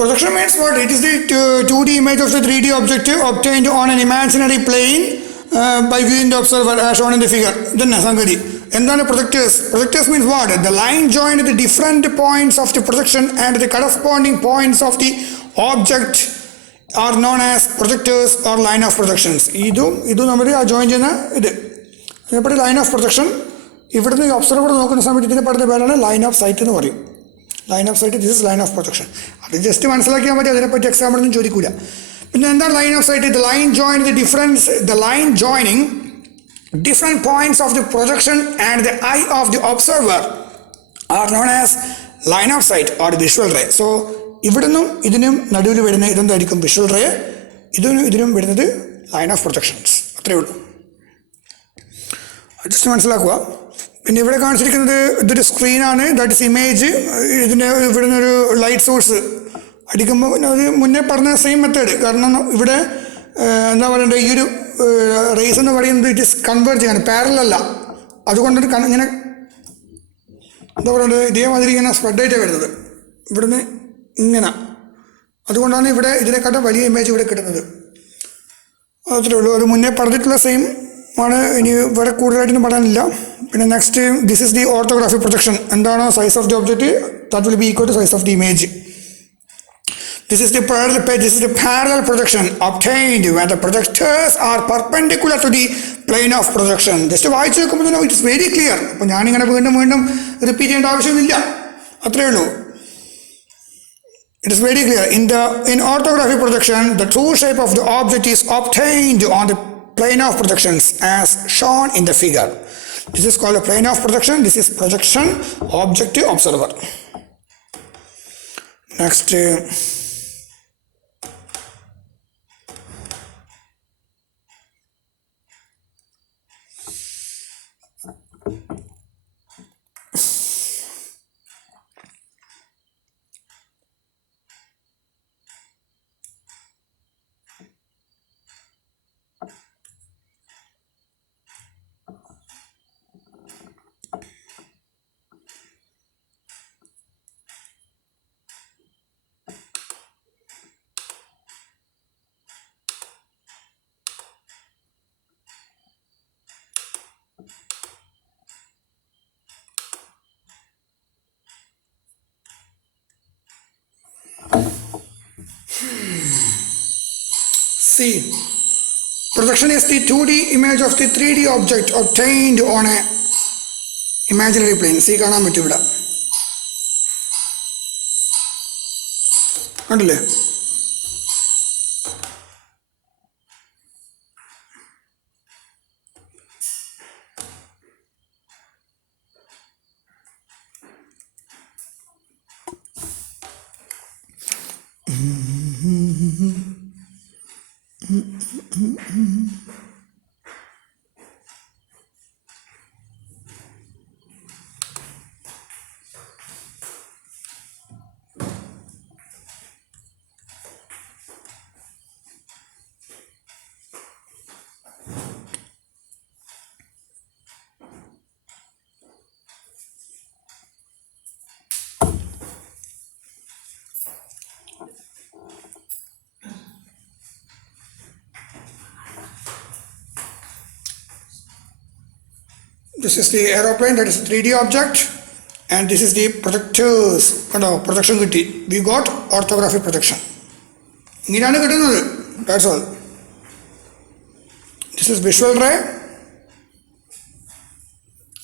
Projection means what? It is the 2D image of the 3D object obtained on an imaginary plane by viewing the observer as shown in the figure. Then Sangadi. And then projectors. Projectors means what? The line joined the different points of the projection and the corresponding points of the object are known as projectors or line of projections. This join the line of projection. If it is the observer, line of sight. Line of sight, this is line of projection. Just to answer example, the line of sight is the line joining different points of the projection and the eye of the observer are known as line of sight or visual ray. So, idinum naduvil veduna idendayirikkum visual ray, idinum vedunathu line of projections. Athre ullu. Just മനസ്സിലാക്കുക. പിന്നെ ഇവിടെ കാണിച്ചിരിക്കുന്നത് ഇതൊരു സ്ക്രീനാണ്. That is image. ഇതിന് ഇവിടുന്ന് ഒരു light source അടിക്കുമ്പോൾ അത് മുന്നേ പറഞ്ഞ സെയിം മെത്തേഡ്. കാരണം ഇവിടെ എന്താ പറയണ്ടത്, ഈ ഒരു റേസ് എന്ന് പറയുന്നത് ഇറ്റ് ഇസ് കൺവേർജ് ചെയ്യാണ്, പാരലല്ല. അതുകൊണ്ടൊരു ഇങ്ങനെ എന്താ പറയുന്നത്, ഇതേമാതിരി ഇങ്ങനെ സ്പ്രെഡായിട്ടാണ് വരുന്നത് ഇവിടുന്ന് ഇങ്ങനെ. അതുകൊണ്ടാണ് ഇവിടെ ഇതിനെക്കാട്ടും വലിയ ഇമേജ് ഇവിടെ കിട്ടുന്നത്. അത്രേ ഉള്ളൂ. അത് മുന്നേ പറഞ്ഞിട്ടുള്ള സെയിം ആണ്. ഇനി ഇവിടെ കൂടുതലായിട്ടൊന്നും പറയാനില്ല. പിന്നെ next, this is the orthography projection. എന്താണോ size of the object, that will be equal to size of the image. This is the parallel projection obtained when the projectors are perpendicular to the plane of projection. Just വായിച്ച് നോക്കുമ്പോൾ തന്നെ it is very clear. അപ്പോൾ ഞാനിങ്ങനെ വീണ്ടും റിപ്പീറ്റ് ചെയ്യേണ്ട ആവശ്യമൊന്നുമില്ല. അത്രയേ ഉള്ളൂ. It is very clear. In orthography projection, the true shape of the object is obtained on the plane of projections as shown in the figure. This is called a plane of projection. This is projection, object, observer. Next, see, projection is the 2D image of the 3D object obtained on a imaginary plane. See, കാണാൻ പറ്റും ഇവിടെ, കണ്ടില്ലേ? This is the aeroplane, that is a 3D object, and this is the projectors. Projection കിട്ടി. We got orthographic projection. ഇങ്ങനെയാണ് കിട്ടുന്നത്. That's all. This is visual ray.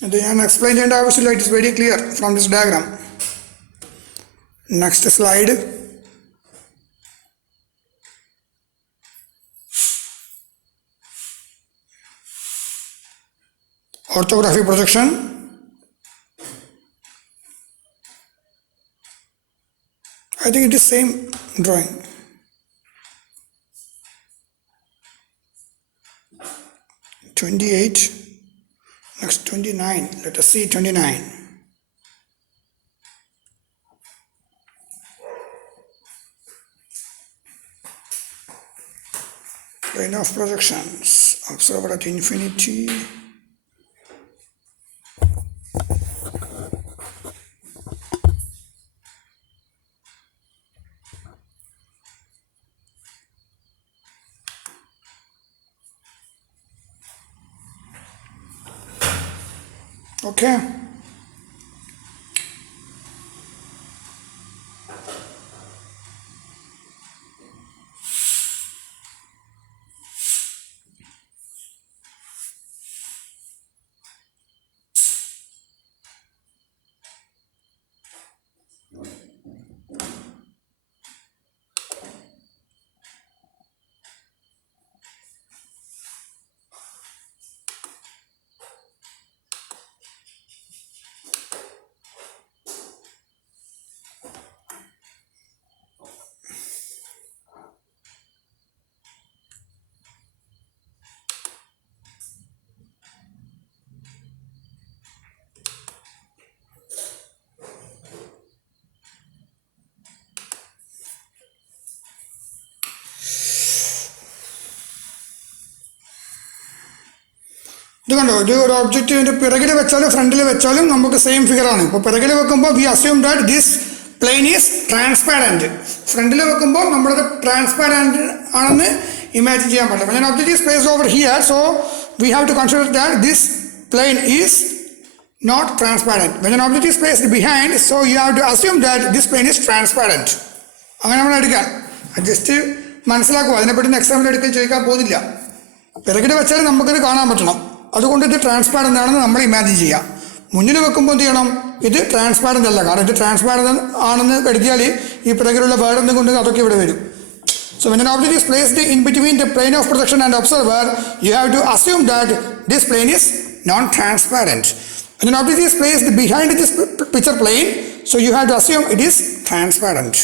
ഇത് ഞാൻ എക്സ്പ്ലെയിൻ ചെയ്യേണ്ട ആവശ്യമില്ല. It is very clear from this diagram. Next slide. Orthography projection. I think it is same drawing. (28). Next 29. Let us see 29. Plane of projections. Observer at infinity. Okay. ഇത് കണ്ടോ, ഇത് ഒരു ഒബ്ജക്റ്റിൻ്റെ പിറകിൽ വെച്ചാലും ഫ്രണ്ടിൽ വെച്ചാലും നമുക്ക് സെയിം ഫിഗർ ആണ്. ഇപ്പോൾ പിറകിൽ വെക്കുമ്പോൾ V assume that this plain is transparent. ഫ്രണ്ടിൽ വെക്കുമ്പോൾ നമ്മളത് ട്രാൻസ്പാരൻറ്റ് ആണെന്ന് ഇമാജിൻ ചെയ്യാൻ പറ്റില്ല. when an object is placed over here, so we have to consider that this plane is not transparent. When an object is placed behind, so you have to assume that this plane is transparent. അങ്ങനെ നമ്മൾ എടുക്കാം. ജസ്റ്റ് മനസ്സിലാക്കുക, അതിനെപ്പറ്റി നെക്സ്റ്റ് ടൈമിൽ എടുക്കാൻ ചോദിക്കാൻ പോകുന്നില്ല. പിറകിൽ വെച്ചാൽ നമുക്കിത് കാണാൻ പറ്റണം. അതുകൊണ്ട് ഇത് ട്രാൻസ്പാരൻ്റ് ആണെന്ന് നമ്മൾ ഇമാജിൻ ചെയ്യാം. മുന്നിൽ വെക്കുമ്പോൾ എന്ത് ചെയ്യണം, ഇത് ട്രാൻസ്പാരൻ്റ് അല്ല. കാരണം ഇത് ട്രാൻസ്പാരൻ്റ് ആണെന്ന് കരുതിയാൽ ഈ പിറകിലുള്ള വേർഡ് കൊണ്ട് അതൊക്കെ ഇവിടെ വരും. So when an object is placed in between the plane of projection and observer, you have to assume that this plane is non-transparent. When an object is placed behind this picture plane, so you have to assume it is transparent.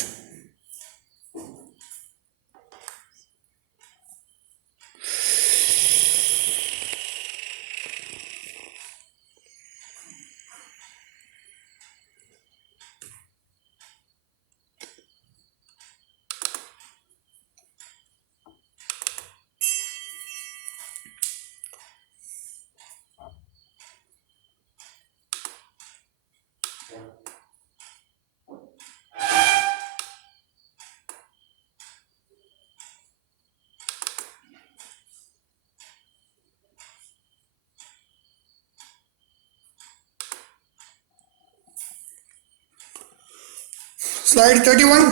Slide 31.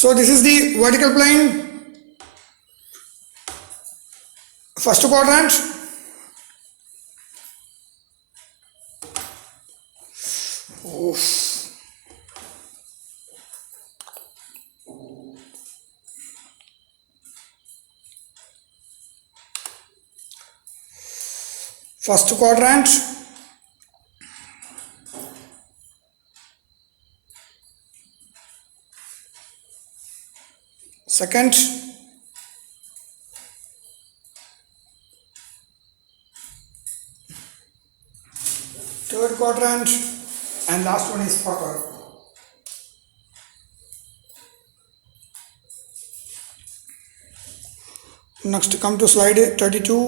So this is the vertical plane, first quadrant. Oof. First quadrant, second, third quadrant, and last one is upper. Next, come to slide 32.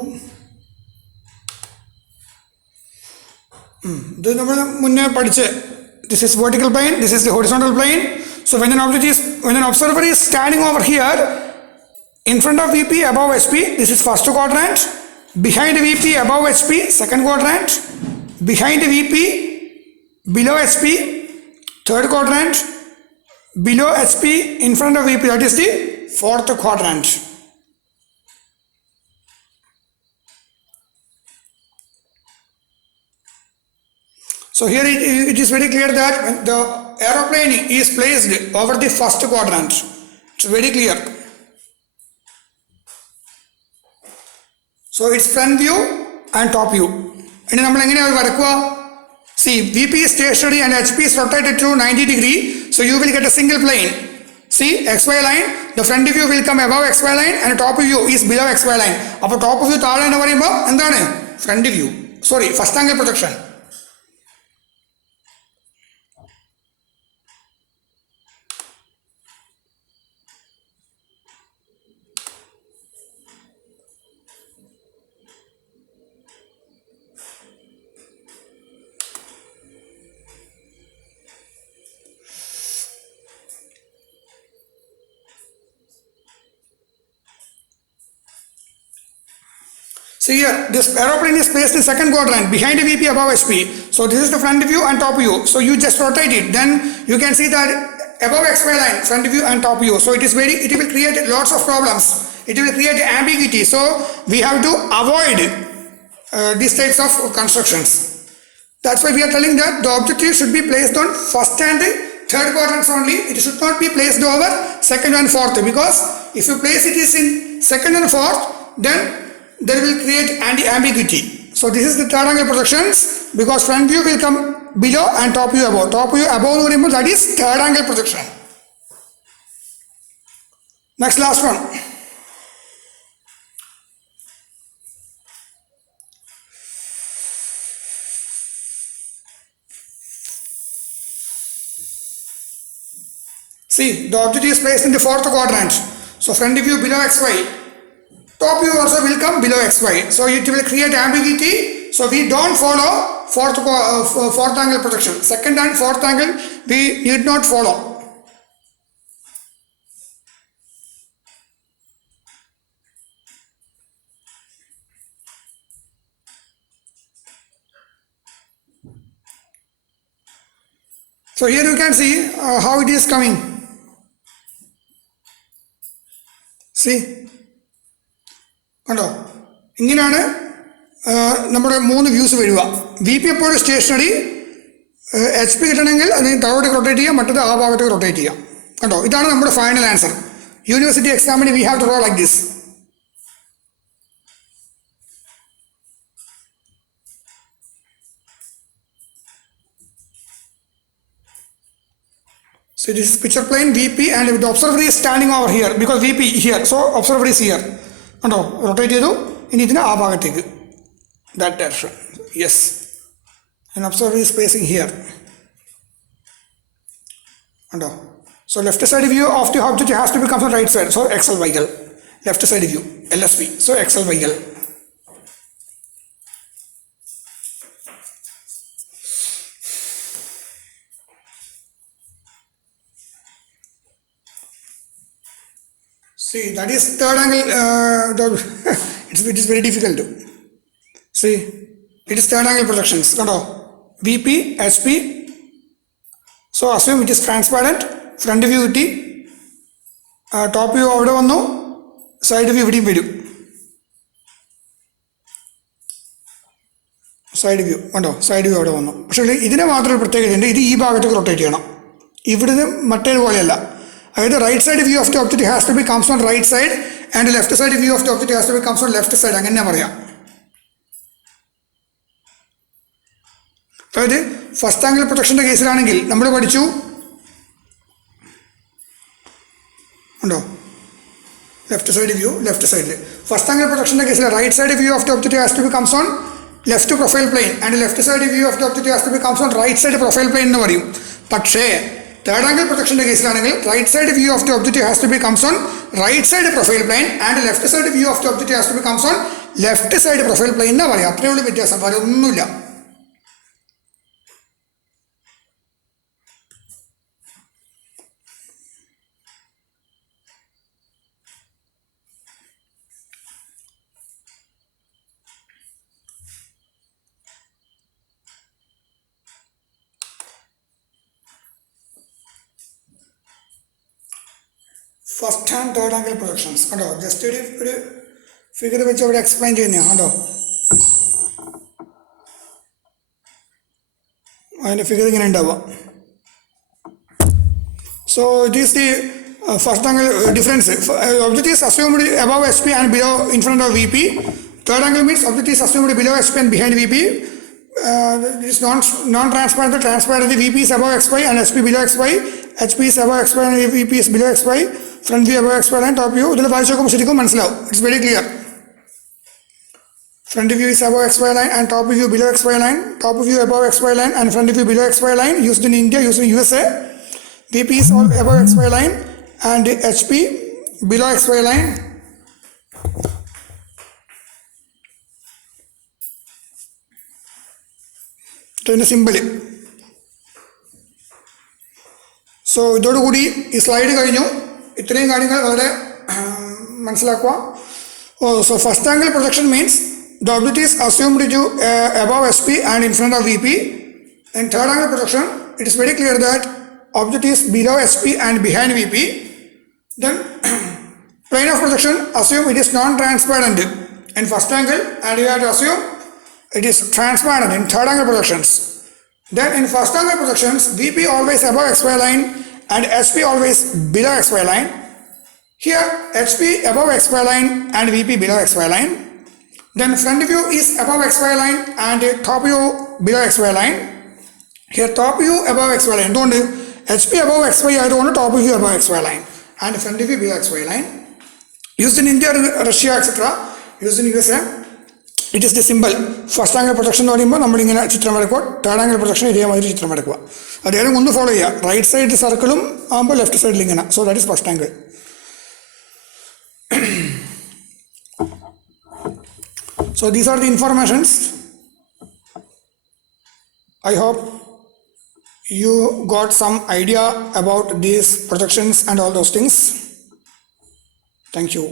This is vertical plane, this is the horizontal plane. So when an observer is standing over here in front of VP above HP, this is first quadrant. Behind VP above HP, second quadrant. Behind VP below HP, third quadrant. Below HP in front of VP, that is the fourth quadrant. So here it is very clear that when the aeroplane is placed over the first quadrant, it's very clear. So it's front view and top view. See, VP is stationary and HP is rotated to 90 degree. So you will get a single plane. See, XY line, the front view will come above XY line and top view is below XY line. Appo top view താഴെ എന്ന് പറയുമ്പോൾ എന്താണ്? Front view. Sorry, first angle projection. See here, this aeroplane is placed in second quadrant behind VP above HP. So this is the front view and top view. So you just rotate it. Then you can see that above XY line, front view and top view. So it will create lots of problems. It will create ambiguity. So we have to avoid these types of constructions. That's why we are telling that the objective should be placed on first and third quadrants only. It should not be placed over second and fourth, because if you place it is in second and fourth, then there will create ambiguity. So this is the third angle projections, because front view will come below and top view above. Top view above, that is third angle projection. Next, last one. See, the object is placed in the fourth quadrant. So front view below XY. Top view also will come below XY. So it will create ambiguity. So we don't follow fourth angle projection. Second and fourth angle we need not follow. So here you can see how it is coming. See. കണ്ടോ, ഇങ്ങനെയാണ് നമ്മുടെ മൂന്ന് വ്യൂസ് വരിക. V P എപ്പോഴും stationery, H P കിട്ടണമെങ്കിൽ അതിന് താഴോട്ട് റൊട്ടേറ്റ് ചെയ്യാം, മറ്റത് ആ ഭാഗത്തേക്ക് റൊട്ടേറ്റ് ചെയ്യാം. കണ്ടോ, ഇതാണ് നമ്മുടെ ഫൈനൽ ആൻസർ. യൂണിവേഴ്സിറ്റി എക്സാമിന് we have to draw like this. So this is picture plane VP, and the observer is standing over here because VP here, so observer is here. കണ്ടോ, റൊട്ടേറ്റ് ചെയ്തു. ഇനി ഇതിന് ആ ഭാഗത്തേക്ക്, that direction. Yes, and observer is placing here. കണ്ടോ, so left side view of the object has to become on right side, so XLYL. Left side view LSV, so XLYL. See, that is third angle. It is very difficult. See, it is third angle projections. VP, HP. So assume it is transparent. Front view it. Top view avade vannu. Side view ivide varum. Side view. Side view avade vannu. പക്ഷേ ഇതിനെ മാത്രം പ്രത്യേകതയുണ്ട്. ഇത് ഈ ഭാഗത്തേക്ക് റൊട്ടേറ്റ് ചെയ്യണം. ഇവിടുന്ന് മറ്റേത് പോലെയല്ല. The right side view of the object has to be comes on right side, and the left side view of the object has to be comes on left side. അങ്ങനെ പറയാം. അതായത് ഫസ്റ്റ് ആംഗിൾ പ്രൊജക്ഷൻ്റെ കേസിലാണെങ്കിൽ നമ്മൾ പഠിച്ചു, ഉണ്ടോ, left side view, left സൈഡിൽ. First angle പ്രൊജക്ഷൻ്റെ കേസിൽ right side view of the object has to be comes on left profile plane, and left side view of the object has to be comes on right side profile plane എന്ന് പറയും. പക്ഷേ third angle projection കേസിലാണെങ്കിൽ right side view of the object has to be comes on right side profile plane, and left side view of the object has to be comes on left side profile plane എന്നാ പറയാം. അത്രയേ ഉള്ളൂ വ്യത്യാസം, വേറെ ഒന്നുമില്ല. First and third angle projections കണ്ടോ, ജസ്റ്റ് ഒരു ഫിഗർ വെച്ച് അവിടെ എക്സ്പ്ലെയിൻ ചെയ്യുന്നതാണ് കണ്ടോ. അതിൻ്റെ ഫിഗർ ഇങ്ങനെ ഉണ്ടാവുക. So it is the first angle difference. Object is assumed above HP and below in front of VP. Third angle means object is assumed below HP and behind VP. It is non-transparent. Transparent, VP is above XY and SP below XY. HP is above XY and VP is below XY. Front view above XY line, top view. ഇതിൽ വായിച്ചു നോക്കുമ്പോൾ ശരിക്കും മനസ്സിലാവും. It's very clear. Front view is above XY line and top view below XY line. Top view above XY line and front view below XY line. Used in India, used in USA. VP is above XY line and HP below XY line. ഇതിൻ്റെ simple. So ഇതോടുകൂടി ഈ സ്ലൈഡ് കഴിഞ്ഞു. ഇത്രയും കാര്യങ്ങൾ വളരെ മനസ്സിലാക്കുക. So first angle projection means the object is assumed to above SP and in front of VP. In third angle projection, it is very clear that object is below SP and behind VP. Then plane of projection, assume it is non-transparent in first angle, and you have to assume it is transparent in third angle projections. Then in first angle projections, VP always above XY line and SP always below XY line. Here HP above XY line and VP below XY line. Then front view is above XY line and top view below XY line. Here top view above XY line. Don't HP above XY, I don't want top view above XY line and front view below XY line. Used in India, Russia, etc. Used in USA, it is the symbol. First angle projection എന്ന് പറയുമ്പോൾ നമ്മൾ ഇങ്ങനെ ചിത്രം വരയ്ക്കുക, third angle projection ഇതേമാതിരി ചിത്രം വരയ്ക്കുക. അതേലും ഒന്ന് ഫോളോ ചെയ്യുക. റൈറ്റ് സൈഡ് സർക്കിളും ആകുമ്പോൾ ലെഫ്റ്റ് സൈഡിൽ ഇങ്ങനെ. So that is first angle. So these are the informations. I hope you got some idea about these projections and all those things. Thank you.